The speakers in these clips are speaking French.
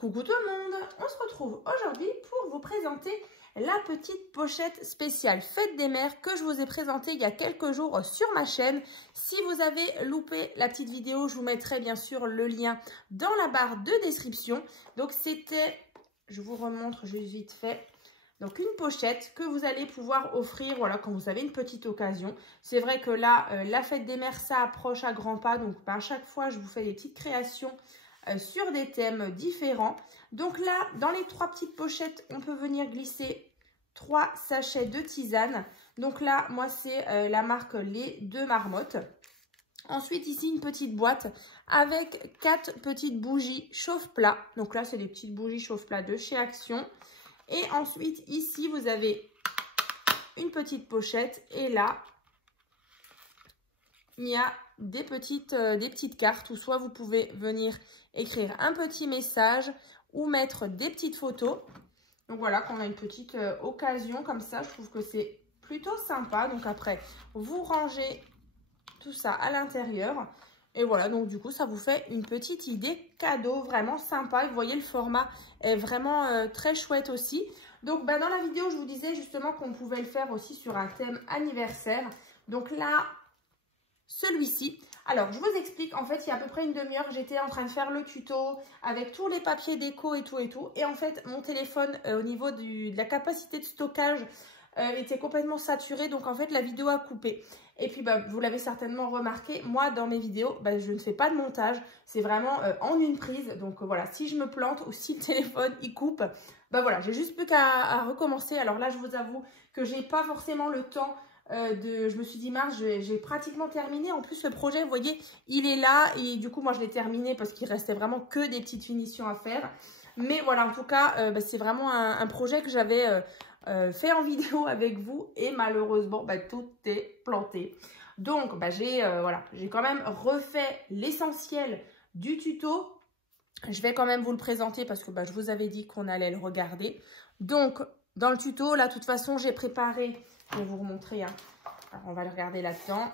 Coucou tout le monde, on se retrouve aujourd'hui pour vous présenter la petite pochette spéciale Fête des Mères que je vous ai présentée il y a quelques jours sur ma chaîne. Si vous avez loupé la petite vidéo, je vous mettrai bien sûr le lien dans la barre de description. Donc c'était, je vous remontre juste vite fait, donc une pochette que vous allez pouvoir offrir voilà, quand vous avez une petite occasion. C'est vrai que là, la Fête des Mères, ça approche à grands pas. Donc à chaque fois, je vous fais des petites créations sur des thèmes différents. Donc là, dans les trois petites pochettes, on peut venir glisser 3 sachets de tisane. Donc là, moi, c'est la marque Les Deux Marmottes. Ensuite, ici, une petite boîte avec 4 petites bougies chauffe-plat. Donc là, c'est des petites bougies chauffe-plat de chez Action. Et ensuite, ici, vous avez une petite pochette. Et là, il y a des petites cartes où soit vous pouvez venir écrire un petit message ou mettre des petites photos. Donc voilà, qu'on a une petite occasion comme ça, je trouve que c'est plutôt sympa. Donc après, vous rangez tout ça à l'intérieur. Et voilà, donc du coup, ça vous fait une petite idée cadeau vraiment sympa. Et vous voyez, le format est vraiment très chouette aussi. Donc dans la vidéo, je vous disais justement qu'on pouvait le faire aussi sur un thème anniversaire. Donc là, celui-ci. Alors, je vous explique. En fait, il y a à peu près une demi-heure, j'étais en train de faire le tuto avec tous les papiers déco et tout et tout. Et en fait, mon téléphone, au niveau de la capacité de stockage, était complètement saturé. Donc, en fait, la vidéo a coupé. Et puis, vous l'avez certainement remarqué, moi, dans mes vidéos, je ne fais pas de montage. C'est vraiment en une prise. Donc, voilà, si je me plante ou si le téléphone, il coupe, voilà, j'ai juste plus qu'à recommencer. Alors là, je vous avoue que j'ai pas forcément le temps je me suis dit, mince, j'ai pratiquement terminé. En plus, le projet, vous voyez, il est là. Et du coup, moi, je l'ai terminé parce qu'il restait vraiment que des petites finitions à faire. Mais voilà, en tout cas, c'est vraiment un projet que j'avais fait en vidéo avec vous. Et malheureusement, tout est planté. Donc, j'ai quand même refait l'essentiel du tuto. Je vais quand même vous le présenter parce que je vous avais dit qu'on allait le regarder. Donc, dans le tuto, là, de toute façon, j'ai préparé... Je vais vous remontrer. Hein. Alors, on va le regarder là-dedans.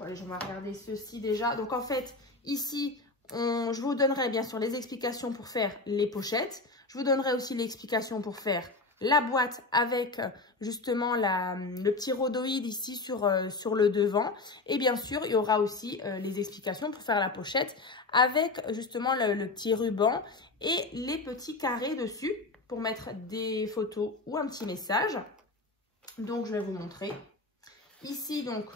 Allez, je vais regarder ceci déjà. Donc, en fait, ici, je vous donnerai bien sûr les explications pour faire les pochettes. Je vous donnerai aussi l'explication pour faire la boîte avec justement le petit rhodoïde ici sur le devant. Et bien sûr, il y aura aussi les explications pour faire la pochette avec justement le petit ruban et les petits carrés dessus pour mettre des photos ou un petit message. Donc, je vais vous montrer. Ici, donc,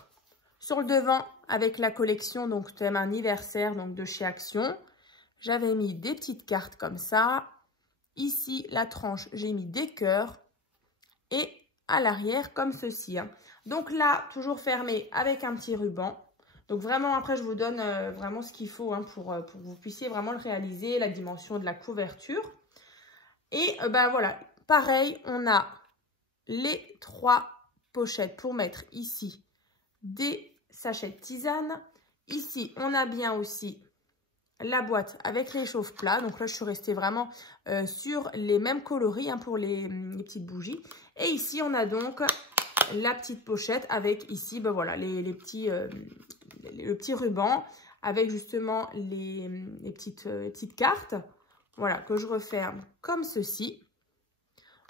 sur le devant, avec la collection, donc, thème anniversaire, donc, de chez Action. J'avais mis des petites cartes comme ça. Ici, la tranche, j'ai mis des cœurs. Et à l'arrière, comme ceci. Hein. Donc là, toujours fermé avec un petit ruban. Donc, vraiment, après, je vous donne vraiment ce qu'il faut hein, pour que vous puissiez vraiment le réaliser, la dimension de la couverture. Et voilà, pareil, on a les 3 pochettes pour mettre ici des sachets de tisane. Ici, on a bien aussi la boîte avec les chauffe-plats. Donc là, je suis restée vraiment sur les mêmes coloris hein, pour les petites bougies. Et ici, on a donc la petite pochette avec ici, voilà, le petit ruban avec justement les petites cartes. Voilà, que je referme comme ceci.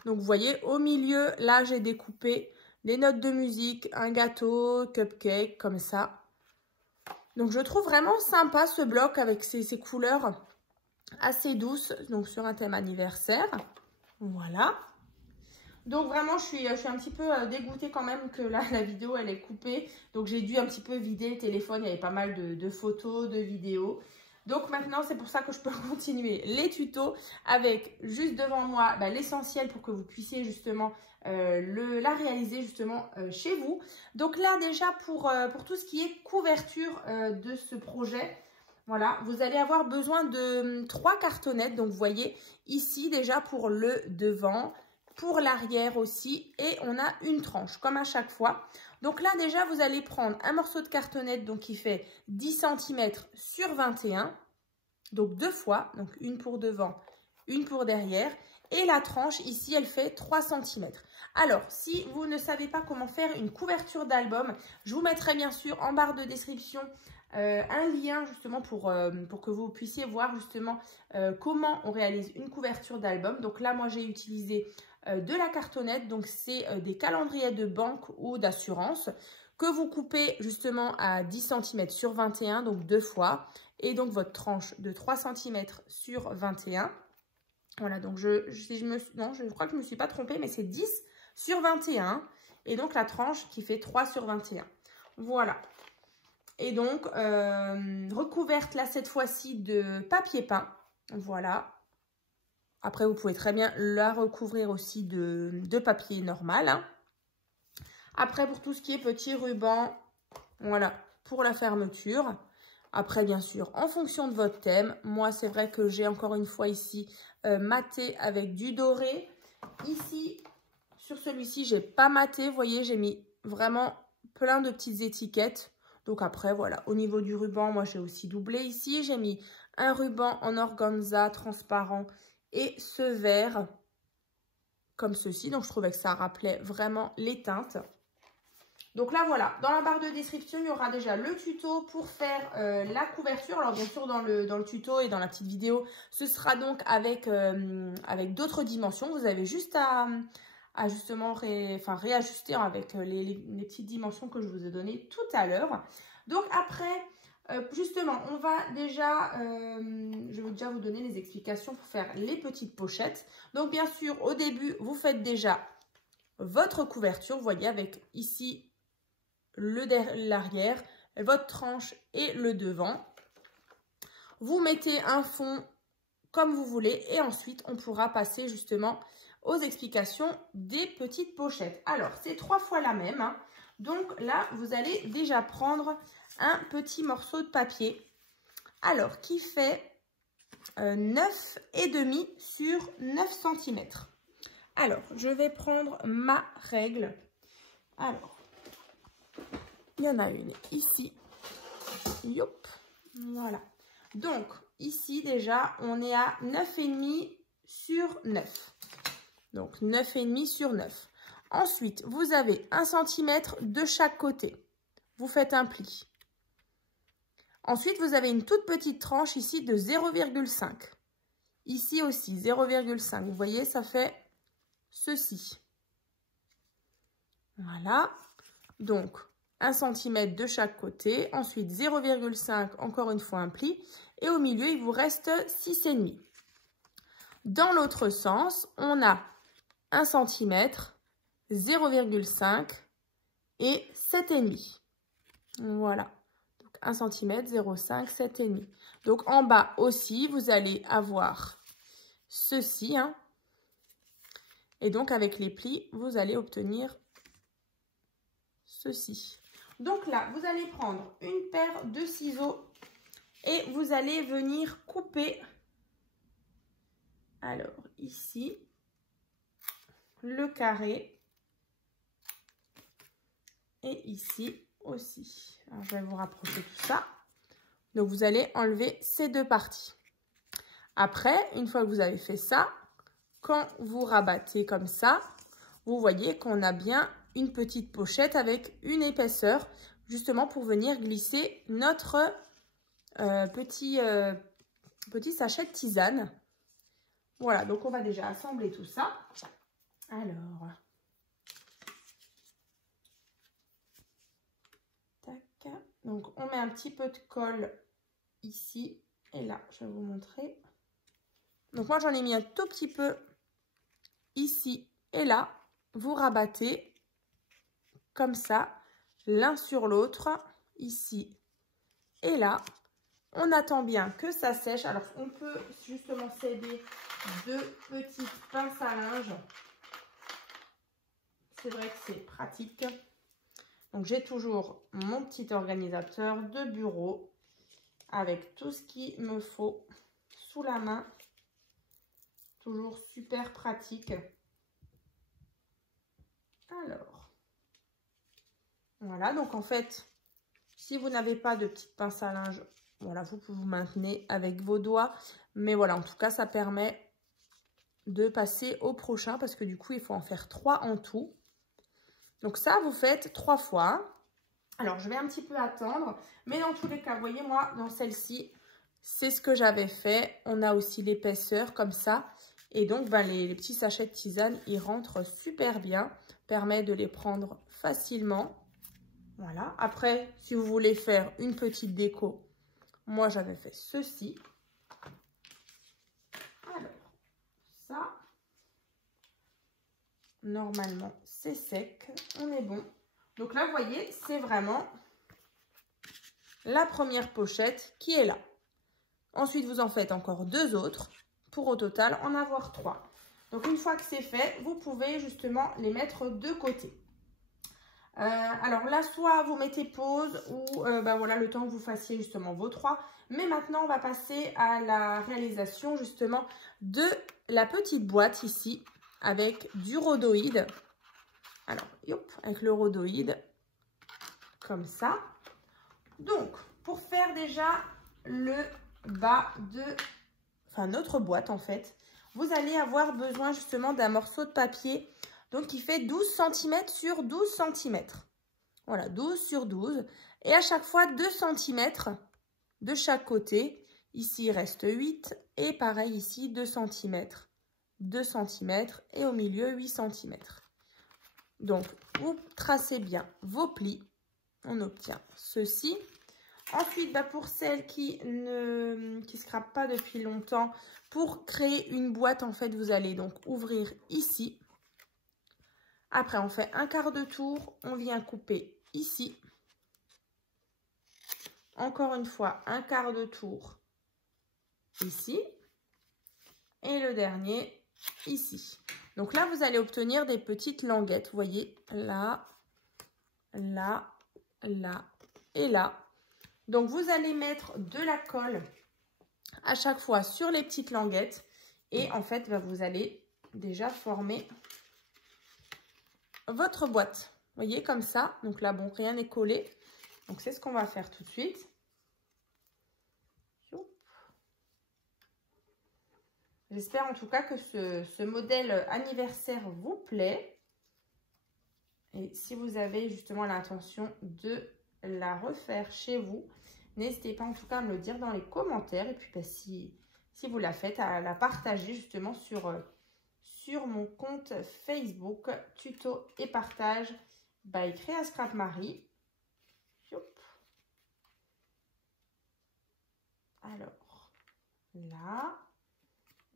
Donc, vous voyez, au milieu, là, j'ai découpé les notes de musique, un gâteau, cupcake, comme ça. Donc, je trouve vraiment sympa ce bloc avec ces couleurs assez douces, donc sur un thème anniversaire. Voilà. Donc, vraiment, je suis un petit peu dégoûtée quand même que là, la vidéo, elle est coupée. Donc, j'ai dû un petit peu vider le téléphone. Il y avait pas mal de photos, de vidéos. Donc maintenant, c'est pour ça que je peux continuer les tutos avec juste devant moi l'essentiel pour que vous puissiez justement la réaliser justement chez vous. Donc là déjà pour tout ce qui est couverture de ce projet, voilà, vous allez avoir besoin de 3 cartonnettes. Donc vous voyez ici déjà pour le devant, pour l'arrière aussi et on a une tranche comme à chaque fois. Donc là déjà vous allez prendre un morceau de cartonnette donc qui fait 10 cm sur 21. Donc 2 fois, donc une pour devant une pour derrière. Et la tranche, ici, elle fait 3 cm. Alors, si vous ne savez pas comment faire une couverture d'album, je vous mettrai bien sûr en barre de description un lien justement pour que vous puissiez voir justement comment on réalise une couverture d'album. Donc là, moi, j'ai utilisé de la cartonnette. Donc, c'est des calendriers de banque ou d'assurance que vous coupez justement à 10 cm sur 21, donc 2 fois. Et donc, votre tranche de 3 cm sur 21. Voilà, donc je crois que je ne me suis pas trompée, mais c'est 10 sur 21. Et donc, la tranche qui fait 3 sur 21. Voilà. Et donc, recouverte là, cette fois-ci de papier peint. Voilà. Après, vous pouvez très bien la recouvrir aussi de papier normal. Hein. Après, pour tout ce qui est petit ruban, voilà, pour la fermeture. Après, bien sûr, en fonction de votre thème. Moi, c'est vrai que j'ai encore une fois ici maté avec du doré. Ici, sur celui-ci, j'ai pas maté. Vous voyez, j'ai mis vraiment plein de petites étiquettes. Donc après, voilà, au niveau du ruban, moi, j'ai aussi doublé ici. J'ai mis un ruban en organza transparent et ce vert comme ceci. Donc, je trouvais que ça rappelait vraiment les teintes. Donc là, voilà, dans la barre de description, il y aura déjà le tuto pour faire la couverture. Alors, bien sûr, dans le tuto et dans la petite vidéo, ce sera donc avec d'autres dimensions. Vous avez juste à justement réajuster avec les petites dimensions que je vous ai données tout à l'heure. Donc, après, justement, on va déjà, je vais déjà vous donner les explications pour faire les petites pochettes. Donc, bien sûr, au début, vous faites déjà votre couverture. Vous voyez, avec ici l'arrière, votre tranche et le devant. Vous mettez un fond comme vous voulez et ensuite on pourra passer justement aux explications des petites pochettes. Alors, c'est 3 fois la même. Hein. Donc là, vous allez déjà prendre un petit morceau de papier. Alors, qui fait 9,5 sur 9 cm. Alors, je vais prendre ma règle. Alors, il y en a une ici. Yop. Voilà. Donc, ici, déjà, on est à 9,5 sur 9. Donc, 9,5 sur 9. Ensuite, vous avez 1 cm de chaque côté. Vous faites un pli. Ensuite, vous avez une toute petite tranche ici de 0,5. Ici aussi, 0,5. Vous voyez, ça fait ceci. Voilà. Donc, 1 cm de chaque côté. Ensuite, 0,5, encore une fois un pli. Et au milieu, il vous reste 6,5. Dans l'autre sens, on a 1 cm, 0,5 et 7,5. Voilà. Donc, 1 cm, 0,5, 7,5. Donc, en bas aussi, vous allez avoir ceci. Hein. Et donc, avec les plis, vous allez obtenir ceci. Donc là, vous allez prendre une paire de ciseaux et vous allez venir couper, alors ici, le carré et ici aussi. Alors, je vais vous rapprocher tout ça. Donc, vous allez enlever ces deux parties. Après, une fois que vous avez fait ça, quand vous rabattez comme ça, vous voyez qu'on a bien une petite pochette avec une épaisseur, justement pour venir glisser notre petit sachet de tisane. Voilà, donc on va déjà assembler tout ça. Alors, tac. Donc on met un petit peu de colle ici et là, je vais vous montrer. Donc moi j'en ai mis un tout petit peu ici et là. Vous rabattez comme ça, l'un sur l'autre, ici et là. On attend bien que ça sèche. Alors, on peut justement s'aider de petites pinces à linge. C'est vrai que c'est pratique. Donc, j'ai toujours mon petit organisateur de bureau avec tout ce qu'il me faut sous la main. Toujours super pratique. Alors, voilà. Donc, en fait, si vous n'avez pas de petites pinces à linge, voilà, vous pouvez vous maintenir avec vos doigts. Mais voilà, en tout cas, ça permet de passer au prochain parce que du coup, il faut en faire 3 en tout. Donc ça, vous faites 3 fois. Alors, je vais un petit peu attendre, mais dans tous les cas, vous voyez, moi, dans celle-ci, c'est ce que j'avais fait. On a aussi l'épaisseur comme ça. Et donc, ben, les petits sachets de tisane, ils rentrent super bien. Permet de les prendre facilement. Voilà. Après, si vous voulez faire une petite déco, moi, j'avais fait ceci. Alors, ça, normalement, c'est sec. On est bon. Donc là, vous voyez, c'est vraiment la première pochette qui est là. Ensuite, vous en faites encore 2 autres pour au total en avoir 3. Donc, une fois que c'est fait, vous pouvez justement les mettre de côté. Alors là, soit vous mettez pause ou ben voilà, le temps que vous fassiez justement vos 3. Mais maintenant, on va passer à la réalisation justement de la petite boîte ici avec du rhodoïde. Alors, hop, avec le rhodoïde, comme ça. Donc, pour faire déjà le bas de, enfin notre boîte en fait, vous allez avoir besoin justement d'un morceau de papier, donc qui fait 12 cm sur 12 cm. Voilà, 12 sur 12. Et à chaque fois, 2 cm de chaque côté. Ici, il reste 8. Et pareil ici, 2 cm. 2 cm. Et au milieu, 8 cm. Donc, vous tracez bien vos plis. On obtient ceci. Ensuite, bah, pour celles qui ne scrapent pas depuis longtemps, pour créer une boîte, en fait, vous allez donc ouvrir ici. Après, on fait un quart de tour. On vient couper ici. Encore une fois, un quart de tour ici. Et le dernier ici. Donc là, vous allez obtenir des petites languettes. Vous voyez, là, là, là et là. Donc, vous allez mettre de la colle à chaque fois sur les petites languettes. Et en fait, bah, vous allez déjà former votre boîte. Vous voyez, comme ça. Donc là, bon, rien n'est collé. Donc, c'est ce qu'on va faire tout de suite. J'espère en tout cas que ce modèle anniversaire vous plaît. Et si vous avez justement l'intention de la refaire chez vous, n'hésitez pas en tout cas à me le dire dans les commentaires. Et puis bah, si vous la faites, à la partager justement sur mon compte Facebook, tuto et partage by Créa Scrap Marie. Alors, là,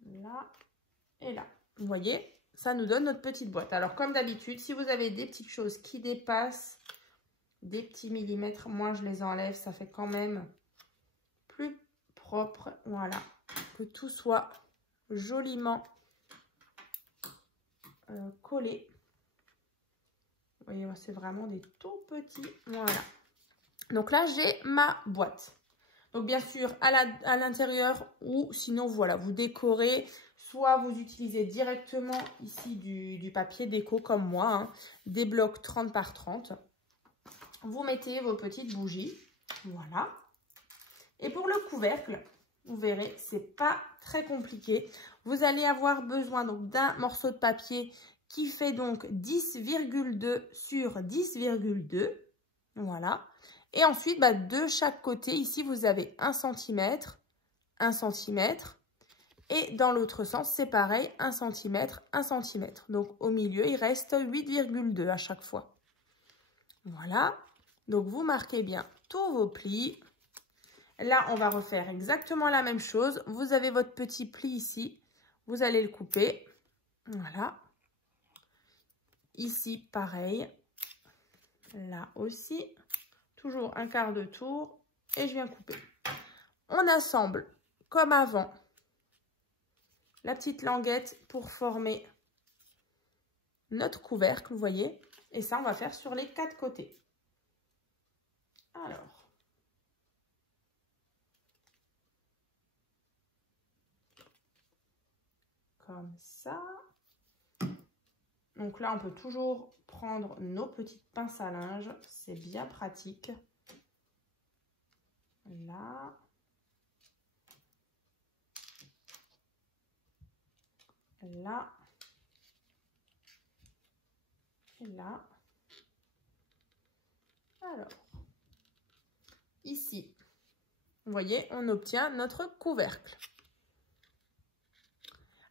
là et là. Vous voyez, ça nous donne notre petite boîte. Alors, comme d'habitude, si vous avez des petites choses qui dépassent des petits millimètres, moi, je les enlève. Ça fait quand même plus propre. Voilà, que tout soit joliment collé. Vous voyez, c'est vraiment des tout petits. Voilà. Donc là, j'ai ma boîte. Donc, bien sûr, à l'intérieur ou sinon, voilà, vous décorez. Soit vous utilisez directement ici du papier déco comme moi, hein, des blocs 30 par 30. Vous mettez vos petites bougies. Voilà. Et pour le couvercle, vous verrez, c'est pas très compliqué. Vous allez avoir besoin donc d'un morceau de papier qui fait donc 10,2 sur 10,2. Voilà. Et ensuite, bah, de chaque côté, ici, vous avez 1 cm, 1 cm. Et dans l'autre sens, c'est pareil, 1 cm, 1 cm. Donc, au milieu, il reste 8,2 à chaque fois. Voilà. Donc, vous marquez bien tous vos plis. Là, on va refaire exactement la même chose. Vous avez votre petit pli ici. Vous allez le couper. Voilà. Ici, pareil. Là aussi. Toujours un quart de tour. Et je viens couper. On assemble comme avant la petite languette pour former notre couvercle, vous voyez. Et ça, on va faire sur les 4 côtés. Alors. Comme ça. Donc là, on peut toujours prendre nos petites pinces à linge. C'est bien pratique. Là. là. Et là. Alors, ici, vous voyez, on obtient notre couvercle.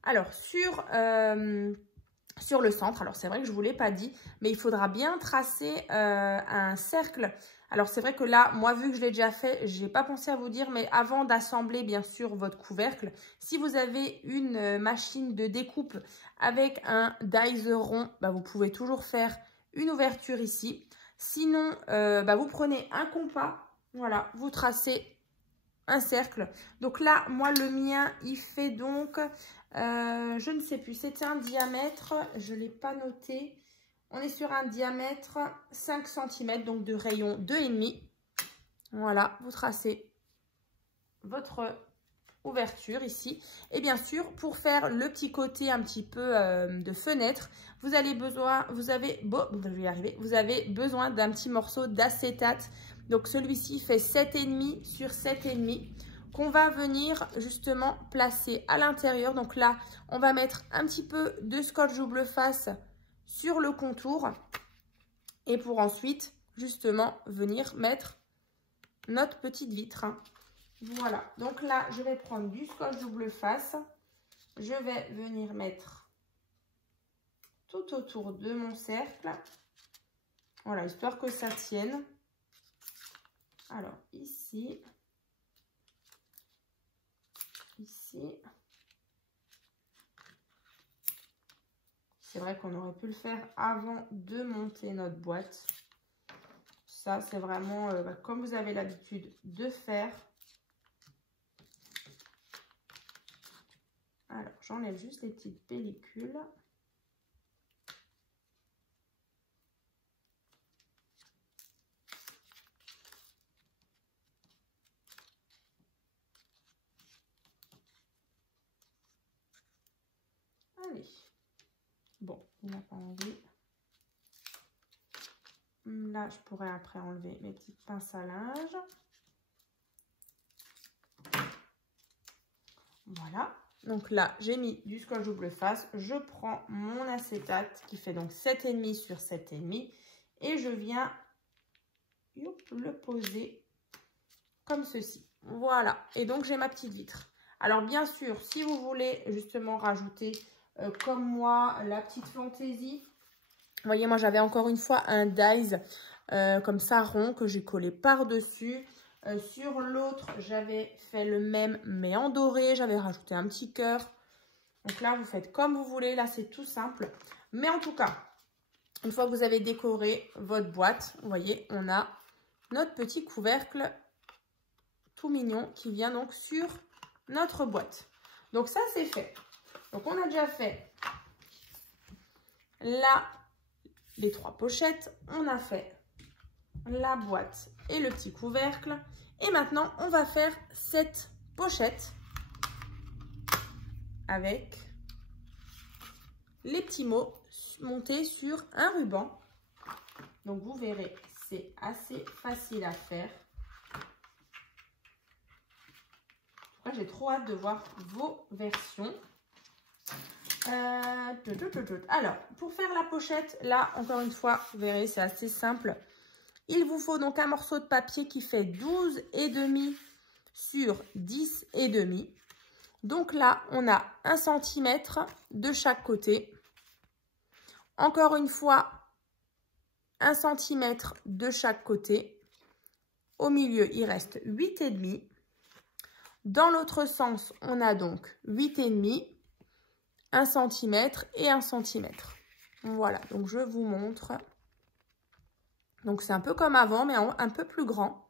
Alors, sur le centre, alors c'est vrai que je ne vous l'ai pas dit, mais il faudra bien tracer un cercle. Alors, c'est vrai que là, moi, vu que je l'ai déjà fait, je n'ai pas pensé à vous dire, mais avant d'assembler, bien sûr, votre couvercle, si vous avez une machine de découpe avec un dies rond, bah, vous pouvez toujours faire une ouverture ici. Sinon, vous prenez un compas, voilà, vous tracez un cercle. Donc là, moi, le mien, il fait donc, je ne sais plus, c'était un diamètre, je ne l'ai pas noté. On est sur un diamètre 5 cm, donc de rayon 2,5. Voilà, vous tracez votre ouverture ici. Et bien sûr, pour faire le petit côté un petit peu de fenêtre, vous avez besoin d'un petit morceau d'acétate. Donc celui-ci fait 7,5 sur 7,5 qu'on va venir justement placer à l'intérieur. Donc là, on va mettre un petit peu de scotch double face sur le contour et pour ensuite justement venir mettre notre petite vitre. Voilà, donc là, je vais prendre du scotch double face. Je vais venir mettre tout autour de mon cercle. Voilà, histoire que ça tienne. Alors, ici. Ici. C'est vrai qu'on aurait pu le faire avant de monter notre boîte. Ça, c'est vraiment comme vous avez l'habitude de faire. Alors, j'enlève juste les petites pellicules. Allez. Bon, il n'a pas envie. Là, je pourrais après enlever mes petites pinces à linge. Voilà. Donc là, j'ai mis du scotch double face. Je prends mon acétate qui fait donc 7,5 sur 7,5 et je viens le poser comme ceci. Voilà. Et donc, j'ai ma petite vitre. Alors, bien sûr, si vous voulez justement rajouter, comme moi, la petite fantaisie. Vous voyez, moi, j'avais encore une fois un dies comme ça rond que j'ai collé par-dessus. Sur l'autre, j'avais fait le même, mais en doré. J'avais rajouté un petit cœur. Donc là, vous faites comme vous voulez. Là, c'est tout simple. Mais en tout cas, une fois que vous avez décoré votre boîte, vous voyez, on a notre petit couvercle tout mignon qui vient donc sur notre boîte. Donc ça, c'est fait. Donc, on a déjà fait là les 3 pochettes. On a fait la boîte et le petit couvercle. Et maintenant, on va faire cette pochette avec les petits mots montés sur un ruban. Donc, vous verrez, c'est assez facile à faire. J'ai trop hâte de voir vos versions. Alors, pour faire la pochette, là, encore une fois, vous verrez, c'est assez simple. Il vous faut donc un morceau de papier qui fait 12,5 sur 10,5. Donc là, on a 1 cm de chaque côté. Encore une fois, 1 cm de chaque côté. Au milieu, il reste 8,5. Dans l'autre sens, on a donc 8,5, 1 cm et 1 cm. Voilà, donc je vous montre. Donc, c'est un peu comme avant, mais un peu plus grand.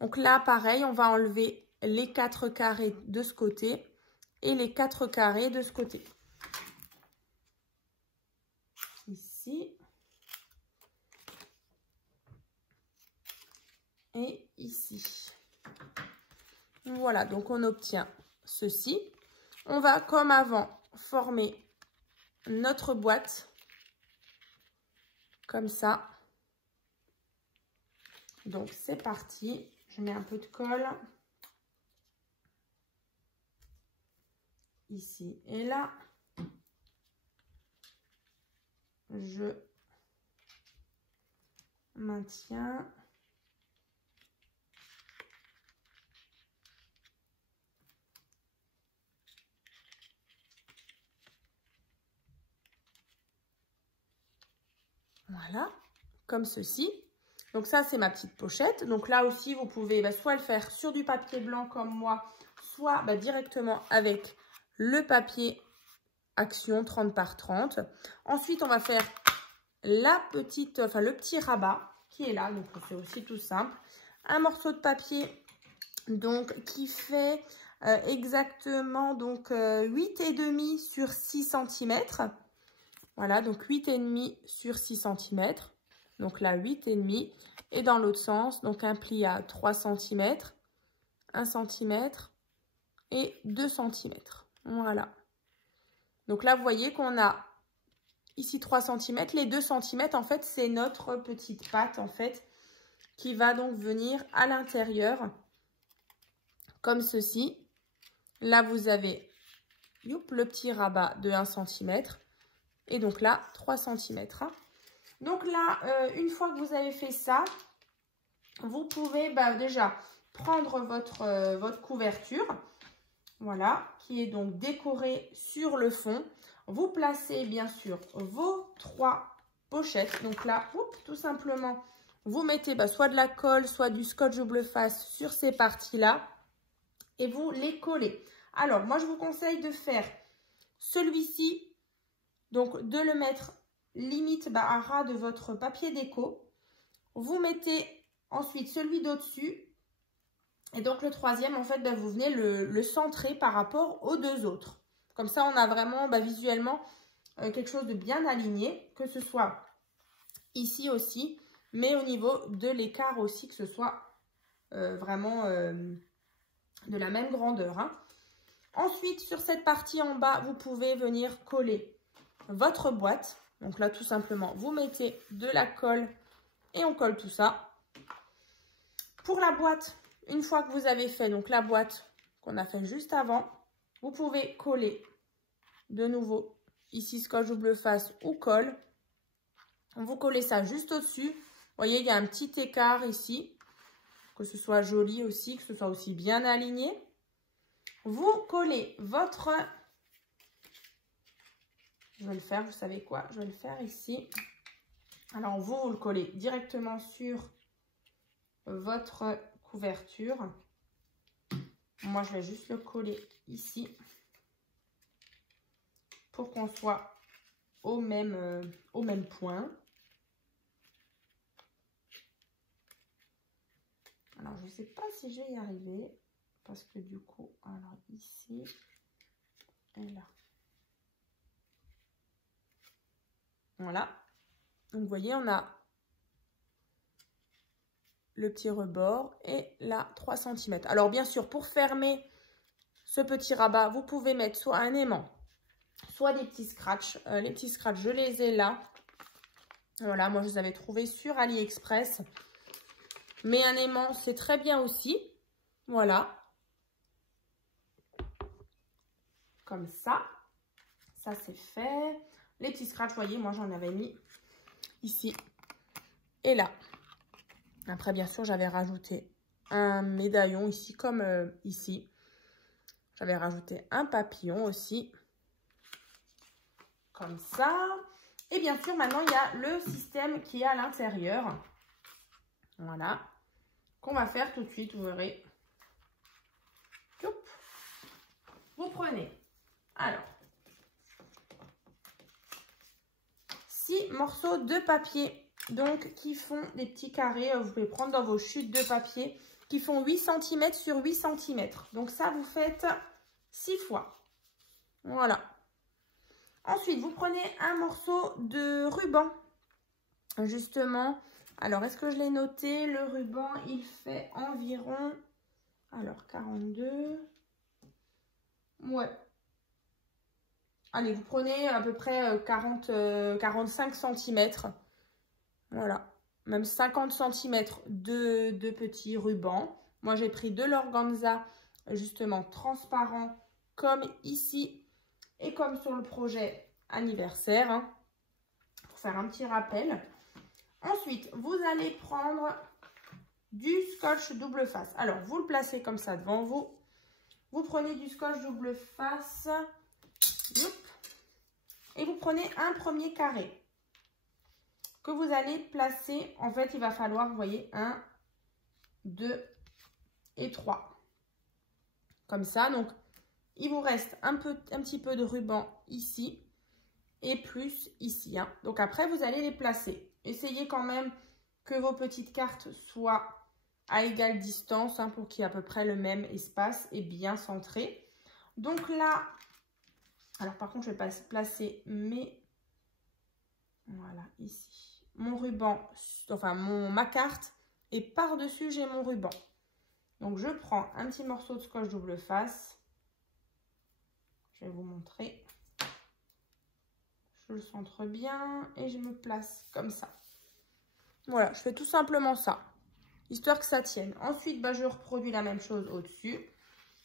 Donc là, pareil, on va enlever les 4 carrés de ce côté et les 4 carrés de ce côté. Ici. Et ici. Voilà, donc on obtient ceci. On va, comme avant, former notre boîte. Comme ça. Donc, c'est parti. Je mets un peu de colle. ici et là. Je maintiens. Voilà, comme ceci. Donc ça, c'est ma petite pochette. Donc là aussi, vous pouvez soit le faire sur du papier blanc comme moi, soit directement avec le papier Action 30 par 30. Ensuite, on va faire le petit rabat qui est là. Donc c'est aussi tout simple. Un morceau de papier donc qui fait exactement donc 8,5 sur 6 cm. Voilà, donc 8,5 sur 6 cm. Donc là, 8,5. Et dans l'autre sens, donc un pli à 3 cm, 1 cm et 2 cm. Voilà. Donc là, vous voyez qu'on a ici 3 cm. Les 2 cm, en fait, c'est notre petite patte, en fait, qui va donc venir à l'intérieur, comme ceci. Là, vous avez le petit rabat de 1 cm. Et donc là, 3 cm. Donc là, une fois que vous avez fait ça, vous pouvez déjà prendre votre couverture, voilà, qui est donc décorée sur le fond. Vous placez bien sûr vos 3 pochettes. Donc là, tout simplement, vous mettez soit de la colle, soit du scotch double face sur ces parties-là et vous les collez. Alors, moi, je vous conseille de faire celui-ci, donc de le mettre limite à ras de votre papier déco. Vous mettez ensuite celui d'au-dessus. Et donc le troisième, en fait, vous venez le centrer par rapport aux 2 autres. Comme ça, on a vraiment visuellement quelque chose de bien aligné. Que ce soit ici aussi, mais au niveau de l'écart aussi, que ce soit vraiment de la même grandeur. Hein. Ensuite, sur cette partie en bas, vous pouvez venir coller votre boîte. Donc là, tout simplement, vous mettez de la colle et on colle tout ça. Pour la boîte, une fois que vous avez fait donc la boîte qu'on a fait juste avant, vous pouvez coller de nouveau ici scotch double face ou colle. Vous collez ça juste au-dessus. Vous voyez, il y a un petit écart ici. Que ce soit joli aussi, que ce soit aussi bien aligné. Vous collez votre... Je vais le faire, vous savez quoi? Je vais le faire ici. Alors, vous le collez directement sur votre couverture. Moi, je vais juste le coller ici pour qu'on soit au même point. Alors, je ne sais pas si je vais y arriver parce que du coup, alors ici et là. Voilà. Donc, vous voyez, on a le petit rebord et là 3 cm. Alors bien sûr, pour fermer ce petit rabat, vous pouvez mettre soit un aimant, soit des petits scratchs. Les petits scratchs, je les ai là. Voilà, moi je les avais trouvés sur AliExpress. Mais un aimant, c'est très bien aussi. Voilà. Comme ça. Ça, c'est fait. Les petits scratchs, vous voyez, moi j'en avais mis ici et là. Après, bien sûr, j'avais rajouté un médaillon ici, comme ici. J'avais rajouté un papillon aussi, comme ça. Et bien sûr, maintenant, il y a le système qui est à l'intérieur. Voilà. Qu'on va faire tout de suite, vous verrez. Vous prenez, alors, 6 morceaux de papier. Donc, qui font des petits carrés, vous pouvez prendre dans vos chutes de papier, qui font 8 cm sur 8 cm. Donc, ça, vous faites 6 fois. Voilà. Ensuite, vous prenez un morceau de ruban. Justement, alors, est-ce que je l'ai noté? Le ruban, il fait environ, alors, 42. Ouais. Allez, vous prenez à peu près 45 cm. Voilà, même 50 cm de petits rubans. Moi, j'ai pris de l'organza, justement, transparent, comme ici et comme sur le projet anniversaire, hein, pour faire un petit rappel. Ensuite, vous allez prendre du scotch double face. Alors, vous le placez comme ça devant vous. Vous prenez du scotch double face. Et vous prenez un premier carré que vous allez placer. En fait, il va falloir, vous voyez, 1, 2 et 3. Comme ça, donc, il vous reste un petit peu de ruban ici et plus ici. Hein. Donc, après, vous allez les placer. Essayez quand même que vos petites cartes soient à égale distance, hein, pour qu'il y ait à peu près le même espace et bien centré. Donc là, alors par contre, je vais placer voilà, ici, mon ruban, enfin ma carte, et par-dessus, j'ai mon ruban. Donc, je prends un petit morceau de scotch double face. Je vais vous montrer. Je le centre bien et je me place comme ça. Voilà, je fais tout simplement ça, histoire que ça tienne. Ensuite, je reproduis la même chose au-dessus.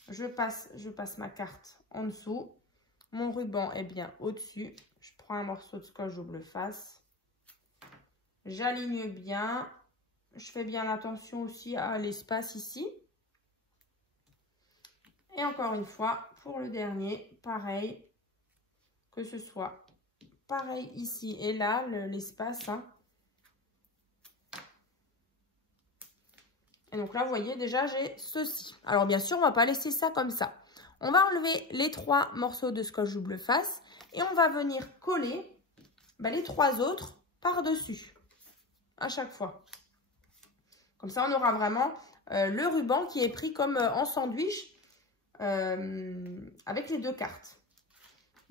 Je passe ma carte en dessous. Mon ruban est bien au-dessus. Je prends un morceau de scotch double face. J'aligne bien. Je fais bien attention aussi à l'espace ici. Et encore une fois, pour le dernier, pareil. Que ce soit pareil ici et là, l'espace. Hein. Et donc là, vous voyez, déjà, j'ai ceci. Alors, bien sûr, on ne va pas laisser ça comme ça. On va enlever les 3 morceaux de scotch double face et on va venir coller les 3 autres par-dessus à chaque fois. Comme ça, on aura vraiment le ruban qui est pris comme en sandwich avec les 2 cartes.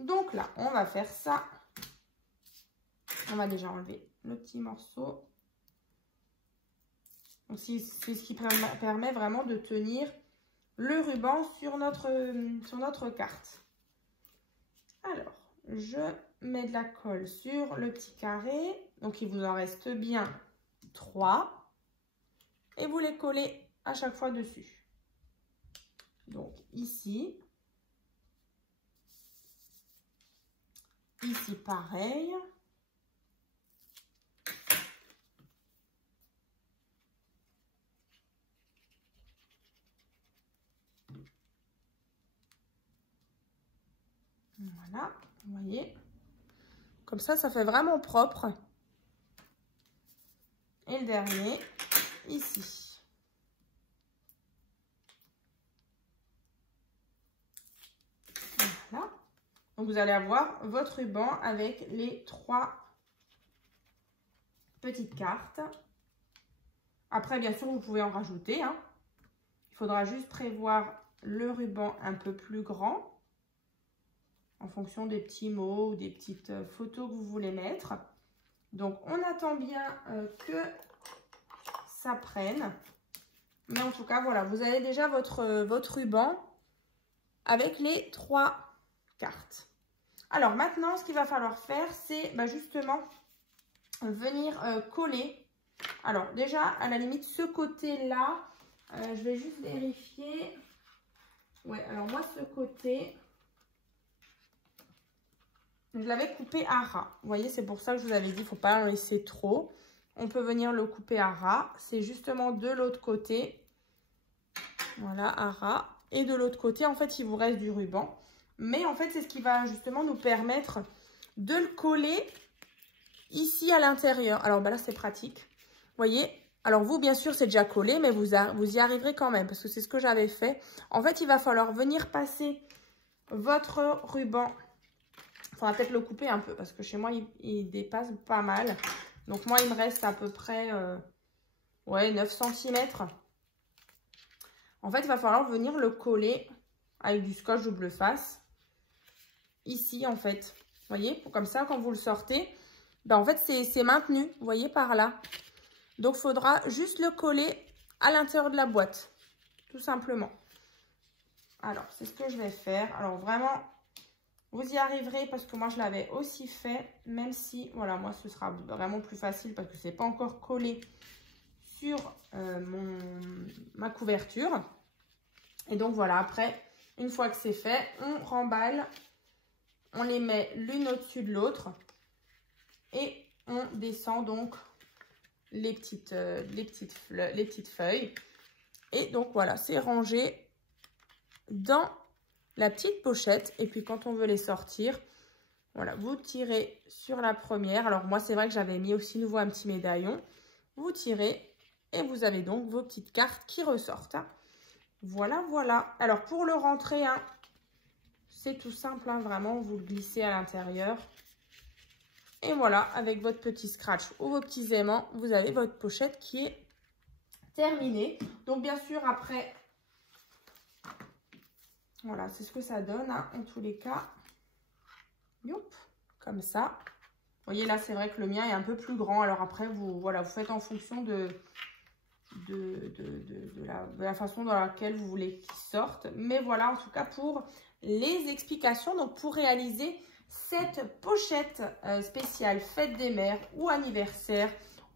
Donc là, on va faire ça. On va déjà enlever le petit morceau. C'est ce qui permet vraiment de tenir le ruban sur notre carte. Alors, je mets de la colle sur le petit carré. Donc, il vous en reste bien 3. Et vous les collez à chaque fois dessus. Donc, ici. Ici, pareil. Voilà, vous voyez. Comme ça, ça fait vraiment propre. Et le dernier, ici. Voilà. Donc, vous allez avoir votre ruban avec les 3 petites cartes. Après, bien sûr, vous pouvez en rajouter. Hein. Il faudra juste prévoir le ruban un peu plus grand en fonction des petits mots ou des petites photos que vous voulez mettre. Donc, on attend bien que ça prenne. Mais en tout cas, voilà, vous avez déjà votre ruban avec les 3 cartes. Alors, maintenant, ce qu'il va falloir faire, c'est justement venir coller. Alors, déjà, à la limite, ce côté-là, je vais juste vérifier. Ouais, alors moi, ce côté, je l'avais coupé à ras. Vous voyez, c'est pour ça que je vous avais dit, il ne faut pas en laisser trop. On peut venir le couper à ras. C'est justement de l'autre côté. Voilà, à ras. Et de l'autre côté, en fait, il vous reste du ruban. Mais en fait, c'est ce qui va justement nous permettre de le coller ici à l'intérieur. Alors, là, c'est pratique. Vous voyez, alors vous, bien sûr, c'est déjà collé, mais vous y arriverez quand même, parce que c'est ce que j'avais fait. En fait, il va falloir venir passer votre ruban. Il faudra peut-être le couper un peu, parce que chez moi, il dépasse pas mal. Donc, moi, il me reste à peu près 9 cm. En fait, il va falloir venir le coller avec du scotch double face. Ici, en fait. Vous voyez, comme ça, quand vous le sortez, en fait, c'est maintenu. Vous voyez, par là. Donc, il faudra juste le coller à l'intérieur de la boîte. Tout simplement. Alors, c'est ce que je vais faire. Alors, vraiment, vous y arriverez parce que moi, je l'avais aussi fait. Même si, voilà, moi, ce sera vraiment plus facile parce que ce n'est pas encore collé sur ma couverture. Et donc, voilà, après, Une fois que c'est fait, on remballe, on les met l'une au-dessus de l'autre et on descend donc les petites feuilles. Et donc voilà, c'est rangé dans la petite pochette. Et puis quand on veut les sortir, voilà, vous tirez sur la première. Alors moi, c'est vrai que j'avais mis aussi nouveau un petit médaillon. Vous tirez et vous avez donc vos petites cartes qui ressortent. Voilà, voilà. Alors pour le rentrer, hein, c'est tout simple, hein, vraiment, vous le glissez à l'intérieur. Et voilà, avec votre petit scratch ou vos petits aimants, vous avez votre pochette qui est terminée. Donc bien sûr, après, voilà, c'est ce que ça donne, hein, en tous les cas. Youp, comme ça. Vous voyez, là, c'est vrai que le mien est un peu plus grand. Alors après, vous faites en fonction de la façon dans laquelle vous voulez qu'ils sortent. Mais voilà, en tout cas, pour les explications. Donc, pour réaliser cette pochette spéciale fête des mères ou anniversaire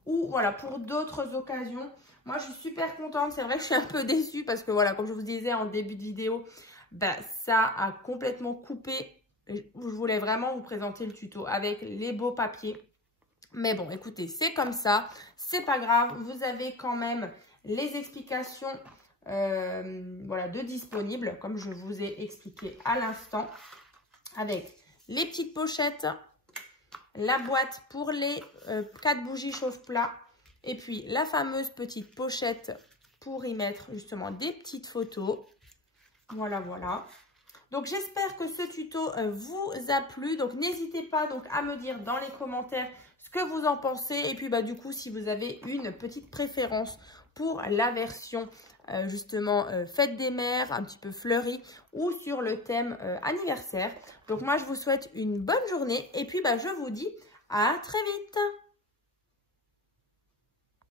ou voilà, pour d'autres occasions. Moi, je suis super contente. C'est vrai que je suis un peu déçue parce que voilà, comme je vous disais en début de vidéo, ben, ça a complètement coupé. Je voulais vraiment vous présenter le tuto avec les beaux papiers. Mais bon, écoutez, c'est comme ça. C'est pas grave. Vous avez quand même les explications voilà, de disponibles, comme je vous ai expliqué à l'instant, avec les petites pochettes, la boîte pour les 4 bougies chauffe-plat et puis la fameuse petite pochette pour y mettre justement des petites photos. Voilà, voilà. Donc, j'espère que ce tuto vous a plu. Donc, n'hésitez pas donc, à me dire dans les commentaires ce que vous en pensez. Et puis, bah, du coup, si vous avez une petite préférence pour la version justement fête des mères, un petit peu fleurie ou sur le thème anniversaire. Donc, moi, je vous souhaite une bonne journée. Et puis, bah, je vous dis à très vite.